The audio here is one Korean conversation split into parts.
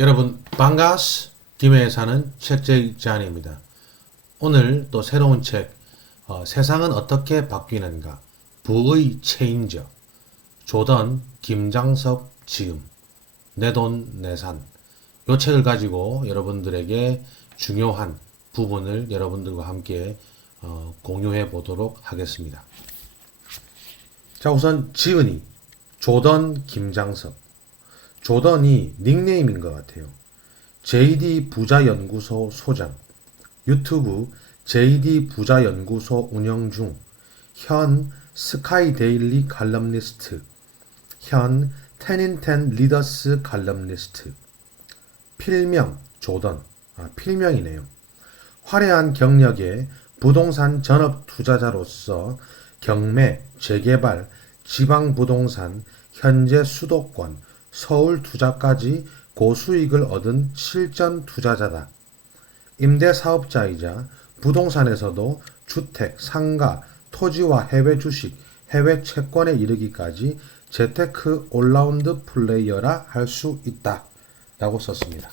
여러분 반가스 김해에 사는 책제자입니다. 오늘 또 새로운 책 세상은 어떻게 바뀌는가 부의 체인저 조던 김장섭 지음 내돈내산 이 책을 가지고 여러분들에게 중요한 부분을 여러분들과 함께 공유해 보도록 하겠습니다. 자, 우선 지은이 조던 김장섭. 조던이 닉네임인 것 같아요. JD 부자연구소 소장, 유튜브 JD 부자연구소 운영 중, 현 스카이데일리 칼럼니스트, 현 10in10 리더스 칼럼니스트, 필명 조던, 필명이네요. 화려한 경력의 부동산 전업 투자자로서 경매, 재개발, 지방부동산, 현재 수도권, 서울 투자까지 고수익을 얻은 실전 투자자다. 임대사업자이자 부동산에서도 주택, 상가, 토지와 해외 주식, 해외 채권에 이르기까지 재테크 올라운드 플레이어라 할 수 있다. 라고 썼습니다.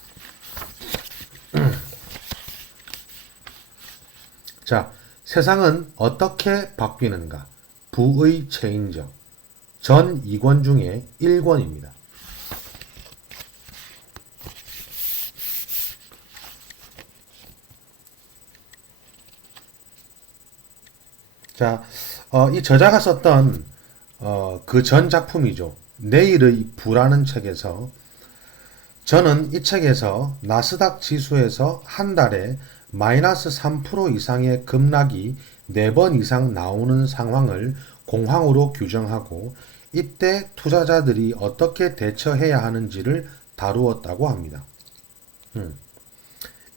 자, 세상은 어떻게 바뀌는가? 부의 체인저. 전 2권 중에 1권입니다. 자, 이 저자가 썼던 그 전 작품이죠. 내일의 부라는 책에서 저는 이 책에서 나스닥 지수에서 한 달에 마이너스 3% 이상의 급락이 4번 이상 나오는 상황을 공황으로 규정하고 이때 투자자들이 어떻게 대처해야 하는지를 다루었다고 합니다.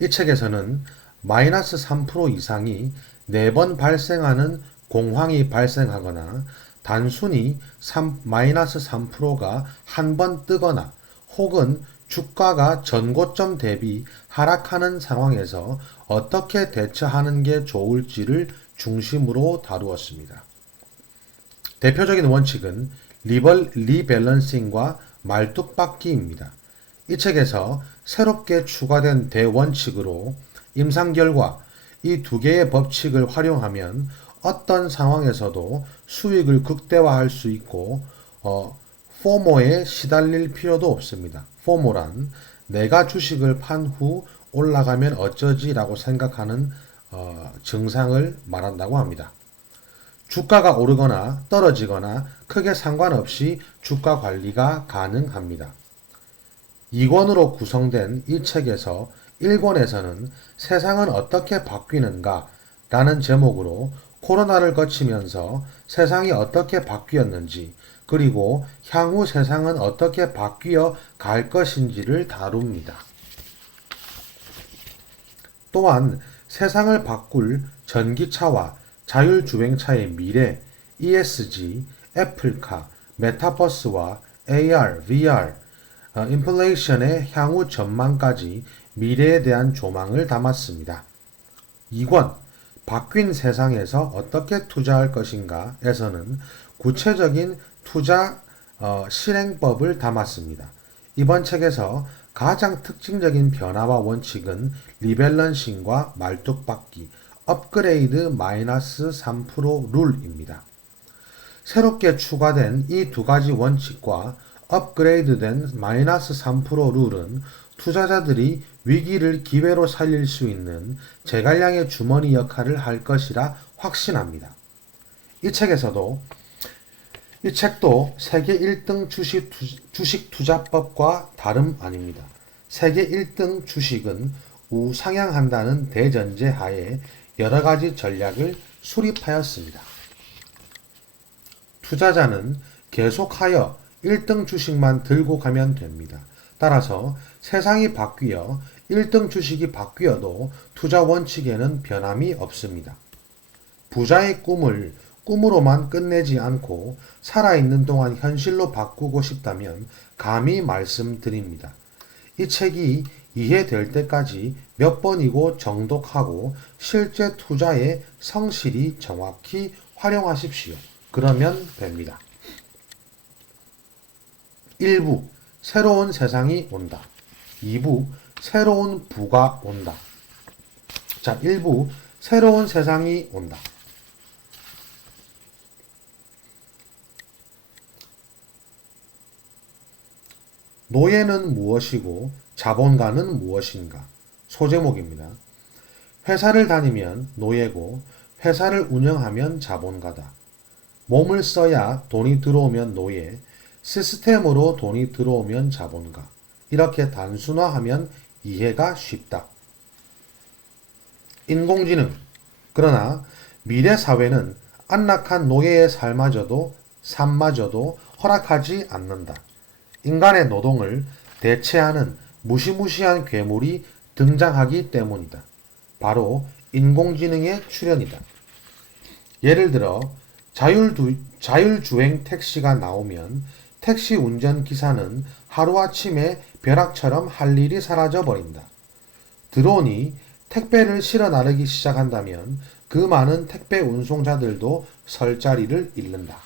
이 책에서는 마이너스 3% 이상이 4번 발생하는 공황이 발생하거나 단순히 마이너스 3%가 한 번 뜨거나 혹은 주가가 전고점 대비 하락하는 상황에서 어떻게 대처하는 게 좋을지를 중심으로 다루었습니다. 대표적인 원칙은 리밸런싱과 말뚝박기입니다. 이 책에서 새롭게 추가된 대원칙으로 임상결과 이 두 개의 법칙을 활용하면 어떤 상황에서도 수익을 극대화할 수 있고 포모에 시달릴 필요도 없습니다. 포모란 내가 주식을 판 후 올라가면 어쩌지 라고 생각하는 증상을 말한다고 합니다. 주가가 오르거나 떨어지거나 크게 상관없이 주가 관리가 가능합니다. 2권으로 구성된 이 책에서 1권에서는 세상은 어떻게 바뀌는가 라는 제목으로 코로나를 거치면서 세상이 어떻게 바뀌었는지 그리고 향후 세상은 어떻게 바뀌어 갈 것인지를 다룹니다. 또한 세상을 바꿀 전기차와 자율주행차의 미래, ESG, 애플카, 메타버스와 AR, VR, 인플레이션의 향후 전망까지 미래에 대한 조망을 담았습니다. 2권 바뀐 세상에서 어떻게 투자할 것인가 에서는 구체적인 투자 실행법을 담았습니다. 이번 책에서 가장 특징적인 변화와 원칙은 리밸런싱과 말뚝박기, 업그레이드 마이너스 3% 룰입니다. 새롭게 추가된 이 두 가지 원칙과 업그레이드된 마이너스 3% 룰은 투자자들이 위기를 기회로 살릴 수 있는 제갈량의 주머니 역할을 할 것이라 확신합니다. 이 책도 세계 1등 주식 투자법과 다름 아닙니다. 세계 1등 주식은 우상향한다는 대전제 하에 여러 가지 전략을 수립하였습니다. 투자자는 계속하여 1등 주식만 들고 가면 됩니다. 따라서 세상이 바뀌어 1등 주식이 바뀌어도 투자 원칙에는 변함이 없습니다. 부자의 꿈을 꿈으로만 끝내지 않고 살아있는 동안 현실로 바꾸고 싶다면 감히 말씀드립니다. 이 책이 이해될 때까지 몇 번이고 정독하고 실제 투자에 성실히 정확히 활용하십시오. 그러면 됩니다. 1부 새로운 세상이 온다. 2부 새로운 부가 온다. 자, 1부 새로운 세상이 온다. 노예는 무엇이고 자본가는 무엇인가? 소제목입니다. 회사를 다니면 노예고 회사를 운영하면 자본가다. 몸을 써야 돈이 들어오면 노예, 시스템으로 돈이 들어오면 자본가. 이렇게 단순화하면 이해가 쉽다. 인공지능. 그러나 미래 사회는 안락한 노예의 삶마저도 허락하지 않는다. 인간의 노동을 대체하는 무시무시한 괴물이 등장하기 때문이다. 바로 인공지능의 출현이다. 예를 들어 자율주행 택시가 나오면 택시 운전기사는 하루아침에 벼락처럼 할 일이 사라져버린다. 드론이 택배를 실어 나르기 시작한다면 그 많은 택배 운송자들도 설 자리를 잃는다.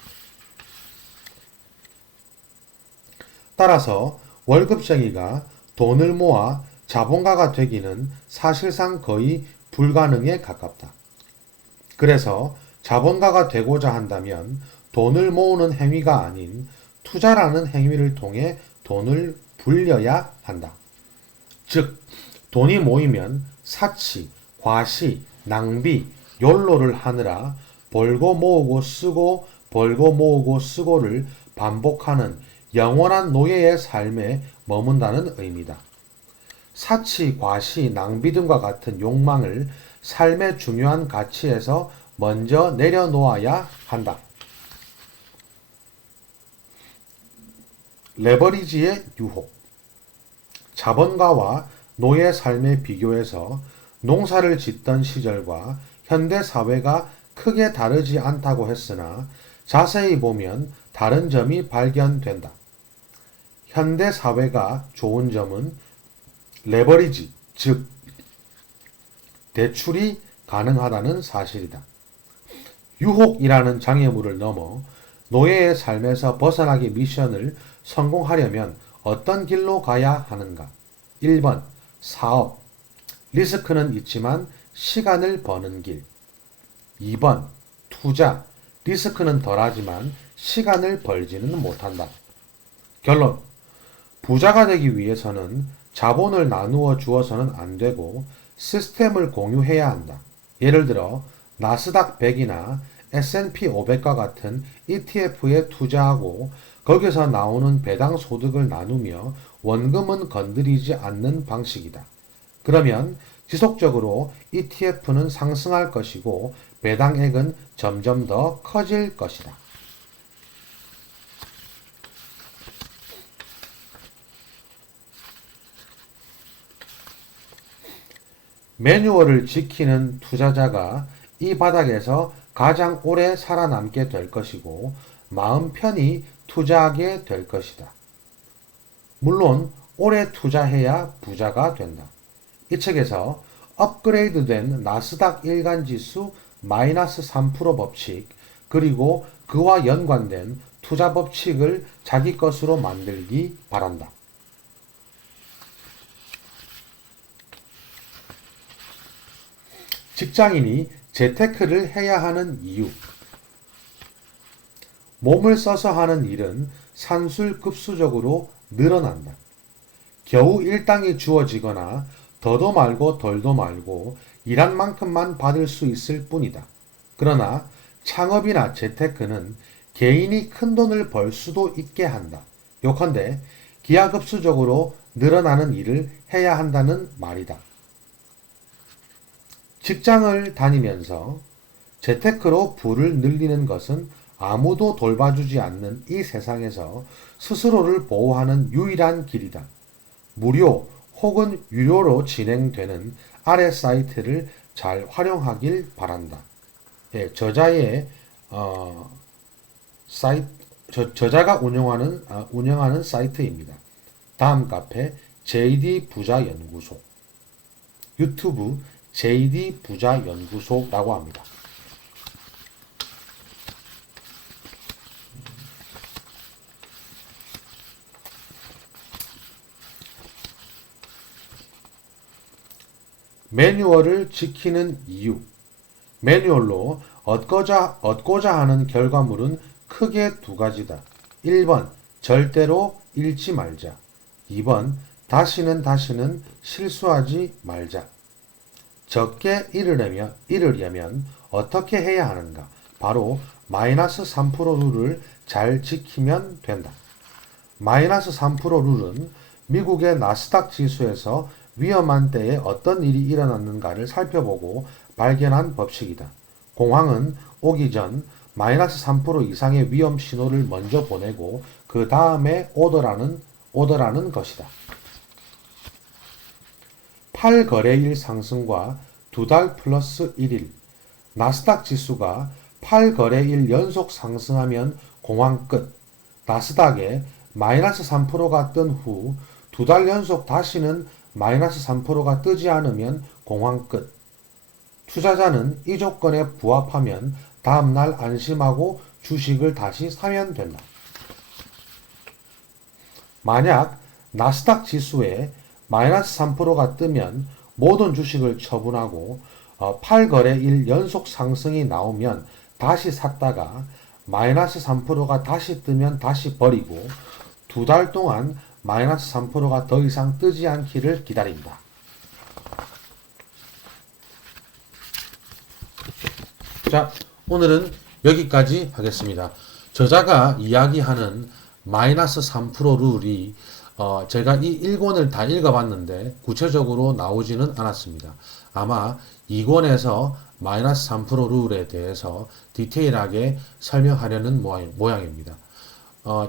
따라서 월급쟁이가 돈을 모아 자본가가 되기는 사실상 거의 불가능에 가깝다. 그래서 자본가가 되고자 한다면 돈을 모으는 행위가 아닌 투자라는 행위를 통해 돈을 불려야 한다. 즉, 돈이 모이면 사치, 과시, 낭비, 욜로를 하느라 벌고 모으고 쓰고 벌고 모으고 쓰고를 반복하는 영원한 노예의 삶에 머문다는 의미다. 사치, 과시, 낭비 등과 같은 욕망을 삶의 중요한 가치에서 먼저 내려놓아야 한다. 레버리지의 유혹. 자본가와 노예 삶의 비교에서 농사를 짓던 시절과 현대 사회가 크게 다르지 않다고 했으나 자세히 보면 다른 점이 발견된다. 현대 사회가 좋은 점은 레버리지, 즉 대출이 가능하다는 사실이다. 유혹이라는 장애물을 넘어 노예의 삶에서 벗어나기 미션을 성공하려면 어떤 길로 가야 하는가? 1번 사업. 리스크는 있지만 시간을 버는 길. 2번 투자. 리스크는 덜하지만 시간을 벌지는 못한다. 결론. 부자가 되기 위해서는 자본을 나누어 주어서는 안 되고 시스템을 공유해야 한다. 예를 들어 나스닥 100이나 S&P 500과 같은 ETF에 투자하고 거기서 나오는 배당 소득을 나누며 원금은 건드리지 않는 방식이다. 그러면 지속적으로 ETF는 상승할 것이고 배당액은 점점 더 커질 것이다. 매뉴얼을 지키는 투자자가 이 바닥에서 가장 오래 살아남게 될 것이고 마음 편히 투자하게 될 것이다. 물론 오래 투자해야 부자가 된다. 이 책에서 업그레이드된 나스닥 일간지수 마이너스 3% 법칙 그리고 그와 연관된 투자 법칙을 자기 것으로 만들기 바란다. 직장인이 재테크를 해야 하는 이유. 몸을 써서 하는 일은 산술급수적으로 늘어난다. 겨우 일당이 주어지거나 더도 말고 덜도 말고 일한 만큼만 받을 수 있을 뿐이다. 그러나 창업이나 재테크는 개인이 큰 돈을 벌 수도 있게 한다. 요컨대 기하급수적으로 늘어나는 일을 해야 한다는 말이다. 직장을 다니면서 재테크로 부를 늘리는 것은 아무도 돌봐주지 않는 이 세상에서 스스로를 보호하는 유일한 길이다. 무료 혹은 유료로 진행되는 아래 사이트를 잘 활용하길 바란다. 예, 저자의 저자가 운영하는 사이트입니다. 다음 카페 JD 부자 연구소, 유튜브 JD 부자 연구소라고 합니다. 매뉴얼을 지키는 이유. 매뉴얼로 얻고자 하는 결과물은 크게 두 가지다. 1번 절대로 잃지 말자. 2번 다시는 실수하지 말자. 적게 잃으려면 어떻게 해야 하는가? 바로 마이너스 3% 룰을 잘 지키면 된다. 마이너스 3% 룰은 미국의 나스닥 지수에서 위험한 때에 어떤 일이 일어났는가를 살펴보고 발견한 법칙이다. 공황은 오기 전 마이너스 3% 이상의 위험 신호를 먼저 보내고 그 다음에 오더라는 것이다. 8거래일 상승과 2달 플러스 1일. 나스닥 지수가 8거래일 연속 상승하면 공황 끝. 나스닥에 마이너스 3%가 뜬 후 2달 연속 다시는 마이너스 3%가 뜨지 않으면 공황 끝. 투자자는 이 조건에 부합하면 다음날 안심하고 주식을 다시 사면 된다. 만약 나스닥 지수에 마이너스 3%가 뜨면 모든 주식을 처분하고 8거래일 연속 상승이 나오면 다시 샀다가 마이너스 3%가 다시 뜨면 다시 버리고 2달 동안 마이너스 3%가 더 이상 뜨지 않기를 기다린다. 자, 오늘은 여기까지 하겠습니다. 저자가 이야기하는 마이너스 3% 룰이 제가 이 1권을 다 읽어봤는데 구체적으로 나오지는 않았습니다. 아마 2권에서 마이너스 3% 룰에 대해서 디테일하게 설명하려는 모양입니다.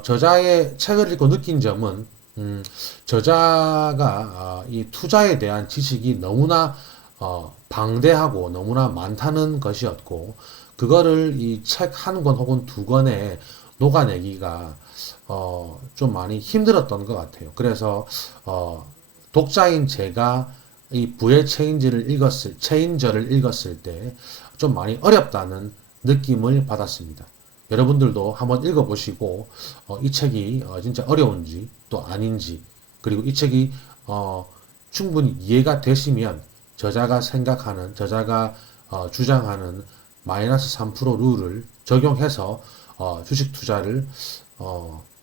저자의 책을 읽고 느낀 점은 저자가 이 투자에 대한 지식이 너무나 방대하고 너무나 많다는 것이었고 그거를 이 책 한 권 혹은 두 권에 녹아내기가 좀 많이 힘들었던 것 같아요. 그래서 독자인 제가 이 부의 체인저를 읽었을 때 좀 많이 어렵다는 느낌을 받았습니다. 여러분들도 한번 읽어보시고 이 책이 진짜 어려운지 또 아닌지 그리고 이 책이 충분히 이해가 되시면 저자가 주장하는 마이너스 3% 룰을 적용해서 주식 투자를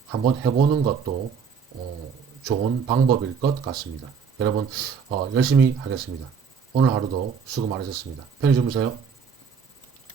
한번 해보는 것도 좋은 방법일 것 같습니다. 여러분 열심히 하겠습니다. 오늘 하루도 수고 많으셨습니다. 편히 주무세요.